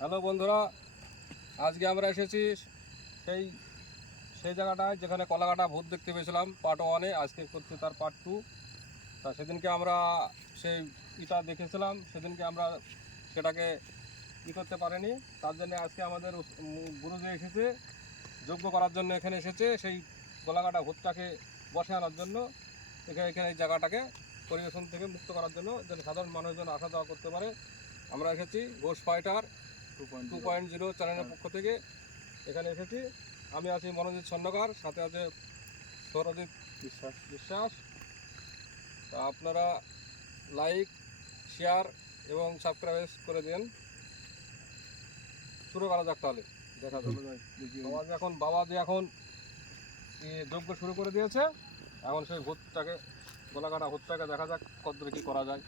Hello বন্ধুরা, আজকে আমরা এসেছি সেই সেই জায়গাটায় যেখানে কলাকাটা ভূত দেখতে পেয়েছিলাম পার্ট 1-এ। আজকে করছি তার পার্ট 2। তা সেদিনকে আমরা সেই ইটা দেখেছিলাম, সেদিনকে আমরা সেটাকে করতে পারিনি। তার জন্য আজকে আমাদের গুরুজি এসেছে যজ্ঞ করার জন্য, এখানে এসেছে সেই কলাকাটা ভূতটাকে বসে আনার জন্য। এখানে এই জায়গাটাকে পরিবেশন থেকে মুক্ত করার জন্য, যেন সাধারণ মানুষজন আসা যাওয়া করতে পারে। আমরা এসেছি ঘোষ ফাইটার 2.0 চ্যানেলের পক্ষ থেকে এখানে এসেছি। আমি আছি মনোজিৎ স্বর্ণকার, সাথে আছে সৌরজিৎ বিশ্বাস। তা আপনারা লাইক, শেয়ার এবং সাবস্ক্রাইব করে দেন। শুরু করা যাক তাহলে, দেখা যাবে। বাবাজি এখন যজ্ঞ শুরু করে দিয়েছে। এখন সেই ভূতটাকে, গোলাকাটা ভূতটাকে দেখা যাক কতদূর কী করা যায়।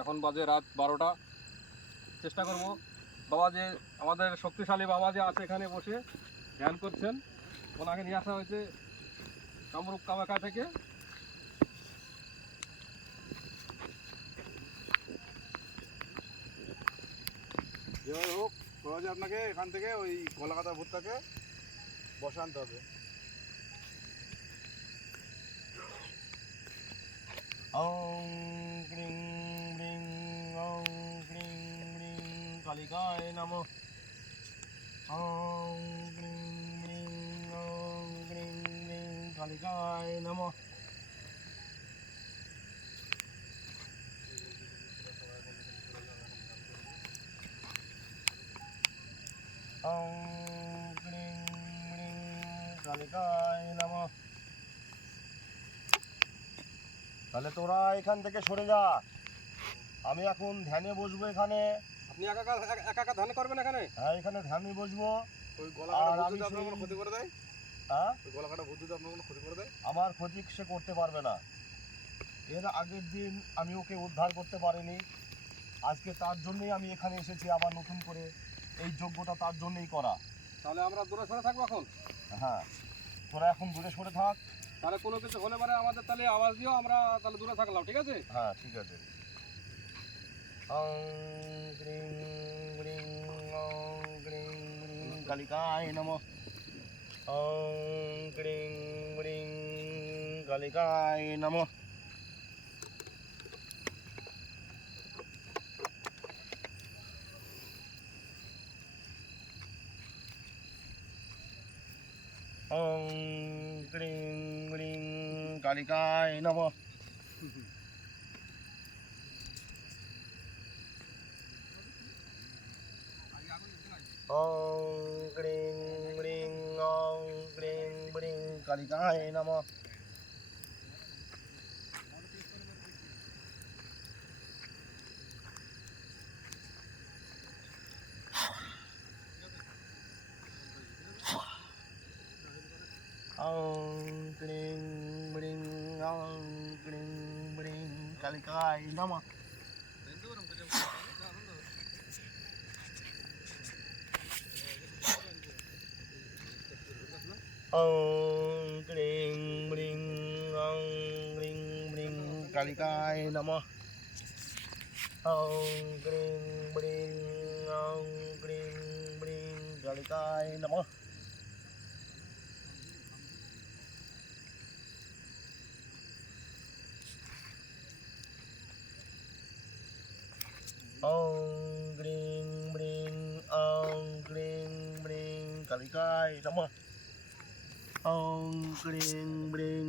এখন বাজে রাত 12টা। চেষ্টা করব। বাবা যে আমাদের শক্তিশালী বাবা যে আছে এখানে বসে ধ্যান করছেন, ওনাকে নিয়ে আসা হয়েছে কামরূপ কামাখ্যা থেকে। যেভাবে হোক সহজে আপনাকে এখান থেকে ওই কলাকাতা ভূতটাকে বসে আনতে হবে। ওং ক্রিং ব্রিং ওং ক্রিং ব্রিং কালিকায় নমঃ। ওং ক্রিং ব্রিং ওং ক্রিং ব্রিং কালিকায় নমঃ। ওং ক্রিং ব্রিং কালিকায় নমঃ। তাহলে তোরা এখান থেকে সরে যা, আমি এখন ধ্যানে বসবো এখানে। আপনি একা একা ধ্যান করবেন এখানে? হ্যাঁ, এখানে ধ্যানে বসবো। ওই গলাকাটা ভূত যদি আপনার কোনো ক্ষতি করে দেয়, হ্যাঁ, ওই গলাকাটা ভূত যদি আপনার কোনো ক্ষতি করে দেয়, আমার ক্ষতি সে করতে পারবে না। এর আগের দিন আমি ওকে উদ্ধার করতে পারিনি, আজকে তার জন্যই আমি এখানে এসেছি। আবার নতুন করে এই যজ্ঞটা তার জন্যই করা। তাহলে আমরা দূরে সরে থাকবো এখন। হ্যাঁ, তোরা এখন দূরে সরে থাক। তাহলে কোনো কিছু হলে পরে আমাদের তাহলে আওয়াজ দিও, আমরা তাহলে দূরে থাকলাম, ঠিক আছে? হ্যাঁ, ঠিক আছে। ওং ক্রিং ব্রিং ওং ক্রিং ব্রিং কালিকায় নমঃ। ওং ক্রিং ব্রিং কালিকায় নমঃ। ওং ক্রিং ব্রিং কালিকায় নমঃ। ওং ক্রিং ব্রিং ওং ক্রিং ব্রিং কালিকায় নমঃ। ওং ক্রিং ব্রিং ওং ক্রিং ব্রিং কালিকায় নমঃ। ওং ক্রিং ব্রিং ওং ক্রিং ব্রিং কালিকায় নমঃ। ওং ক্রিং ব্রিং ওং ক্রিং ব্রিং কালিকায় নমঃ। ওং ক্রিং ব্রিং ওং ক্রিং ব্রিং কালিকায় নমঃ। ওং ক্রিং ব্রিং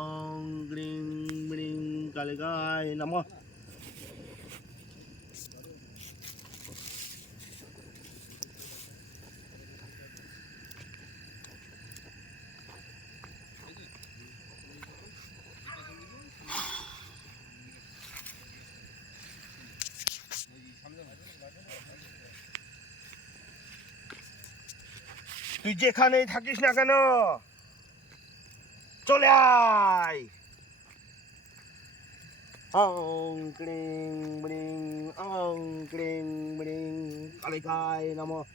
ওং ক্রিং ব্রিং কালিকায় নমঃ। তুই যেখানেই থাকিস না কেন, চলে আয়। ওং ক্রিং ব্রিং ওং ক্রিং ব্রিং কালিকায় নমঃ।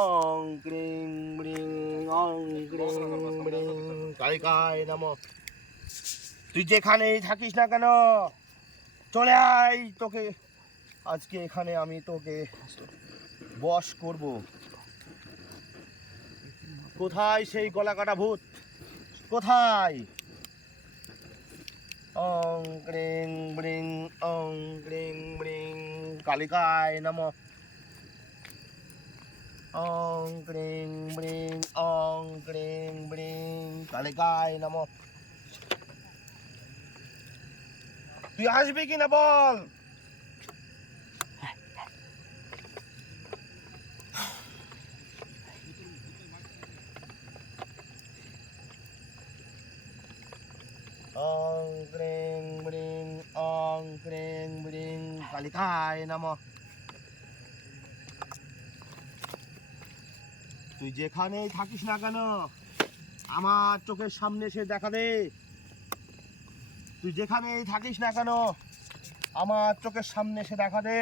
ওং ক্রিং ব্রিং ওং ক্রিং ব্রিং কালিকায় নমঃ। তুই যেখানেই থাকিস না কেন, চলে আয়, তোকে আজকে এখানে আমি তোকে বশ করব। কোথায় সেই গলা কাটা ভূত, কোথায়? অং ক্রিং ব্রিং, অং ক্রিং ব্রিং কালিকায় নমঃ। অং ক্রিং ব্রিং, অং ক্রিং ব্রিং কালিকায় নমঃ। তুই আসবি কিনা বল? অং ক্রিং ব্রিং, অং ক্রিং ব্রিং কালিকায় নমঃ। তুই যেখানেই থাকিস না কেন আমার চোখের সামনে এসে দেখা দে। তুই যেখানেই থাকিস না কেন আমার চোখের সামনে এসে দেখা দে।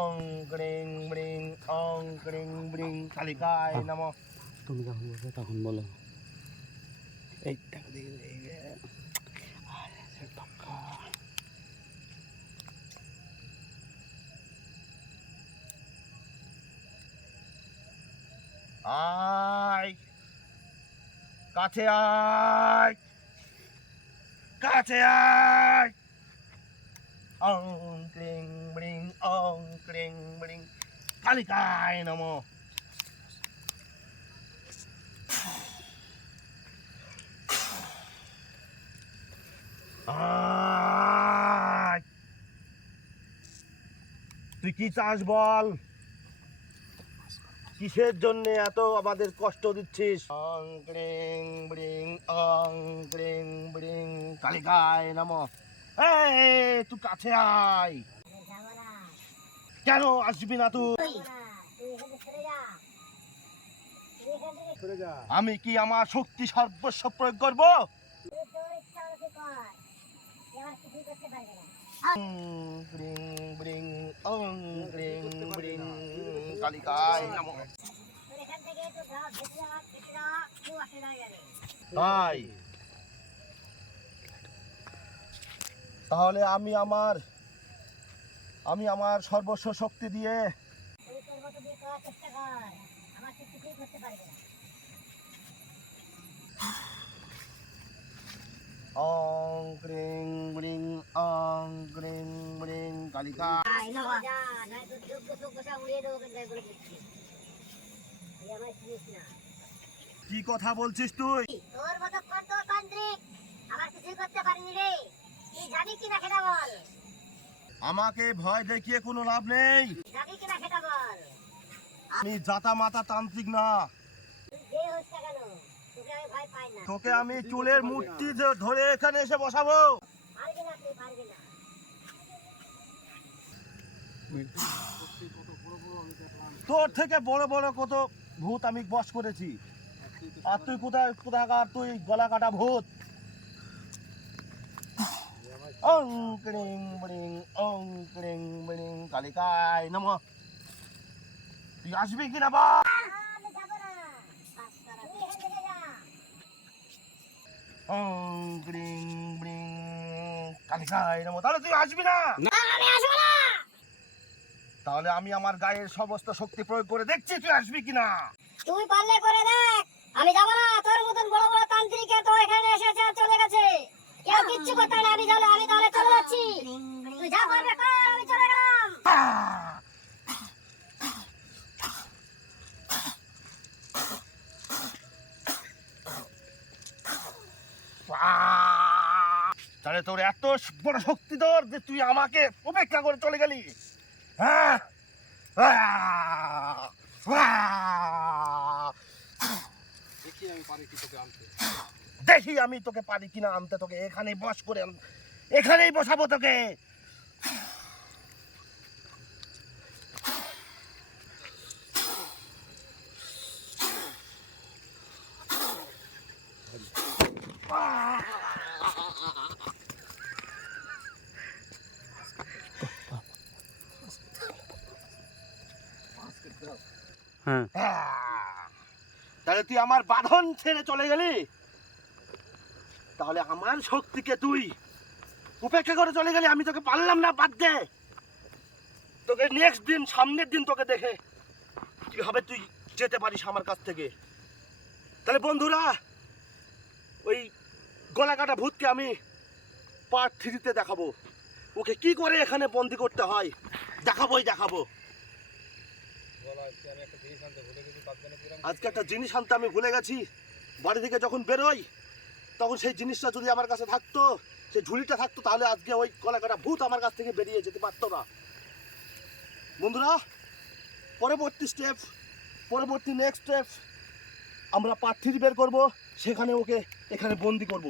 অং ক্রিং ব্রিং, অং ক্রিং ব্রিং কালিকায় নমঃ। তুমি যখন বলবে তখন বলো এই টাকা দিয়ে আয় কাছে আয়, কাছে আয়। অং ক্রিং ব্রিং, অং ক্রিং ব্রিং কালিকায় নমঃ। আয়, তুই কি চাস বল? কিসের জন্য এত আমাদের কষ্ট দিচ্ছিস? অং ক্রিং ব্রিং, অং ক্রিং ব্রিং কালিকায় নমঃ। এই তুই কাছে আয়। কেন আসবি না তুই? সরে যা। আমি কি আমার শক্তি সর্বস্ব প্রয়োগ করব? অং ক্রিং ব্রিং, অং ক্রিং ব্রিং কালিকায় নমঃ। তাই তাহলে আমি আমার সর্বস্ব শক্তি দিয়ে অং ক্রিং ব্রিং, অং ক্রিং ব্রিং কালিকা। কি কথা বলছিস তুই? তোর মতো কত তান্ত্রিক আমার কিছু করতে পারিনি রে। তুই যাবি কিনা সেটা বল। আমাকে ভয় দেখিয়ে কোনো লাভ নেই। যাবি কিনা সেটা বল। আমি জাতা মাতা তান্ত্রিক না। তুই যে হোস না কেন তোকে আমি ভয় পাই না। তোকে আমি চুলের মূর্তি ধরে এখানে এসে বসাবো। পারবি না, তুই পারবি না। তোর থেকে বড় বড় কত ভূত আমি বশ করেছি, আর তুই কোথাকার তুই গলা কাটা ভূত। অং ক্রিং ব্রিং, অং ক্রিং ব্রিং কালিকায় নমঃ। তুই আসবি কিনা বল? আমি যাব না। তুই এখান থেকে যা। অং ক্রিং ব্রিং কালিকায় নমঃ। তাহলে তুই আসবি না? আমি আসবো না। তাহলে আমি আমার গায়ের সমস্ত শক্তি প্রয়োগ করে দেখছি তুই আসবি কিনা। তুই পারলে করে দেখ। আমি যাব না। তোর মতন বড় বড় তান্ত্রিকে তো এখানে এসেছে আর চলে গেছে। কেউ কিচ্ছু করতে না। আমি তাহলে চলে যাচ্ছি। তুই যা পারবে কর, আমি চলে গেলাম। তাহলে তোর এত বড় শক্তি তোর যে তুই আমাকে উপেক্ষা করে চলে গেলি? হ্যাঁ, দেখি আমি পারি কি তোকে আনতে। দেখি আমি তোকে পারি কিনা আনতে। তোকে এখানেই বস করে এখানেই বসাবো তোকে। হ্যাঁ তাহলে তুই আমার বাঁধন ছেড়ে চলে গেলি? তাহলে আমার শক্তিকে তুই উপেক্ষা করে চলে গেলে আমি তোকে পারলাম না, বাদ দে। তোকে নেক্সট দিন, সামনের দিন তোকে দেখে কিভাবে তুই যেতে পারিস আমার কাছ থেকে। তাহলে বন্ধুরা, ওই গলা কাটা ভূতকে আমি পার্ট 3-তে দেখাবো। ওকে কি করে এখানে বন্দি করতে হয় দেখাবো। আজকে একটা জিনিস আনতে আমি ভুলে গেছি। বাড়ি থেকে যখন বেরোই তখন সেই জিনিসটা যদি আমার কাছে থাকতো, সেই ঝুলিটা থাকতো, তাহলে আজকে ওই গলা কাটা ভূত আমার কাছ থেকে বেরিয়ে যেতে পারতো না। বন্ধুরা, পরবর্তী নেক্সট স্টেপ আমরা পার্ট 3 বের করবো, সেখানে ওকে এখানে বন্দি করব।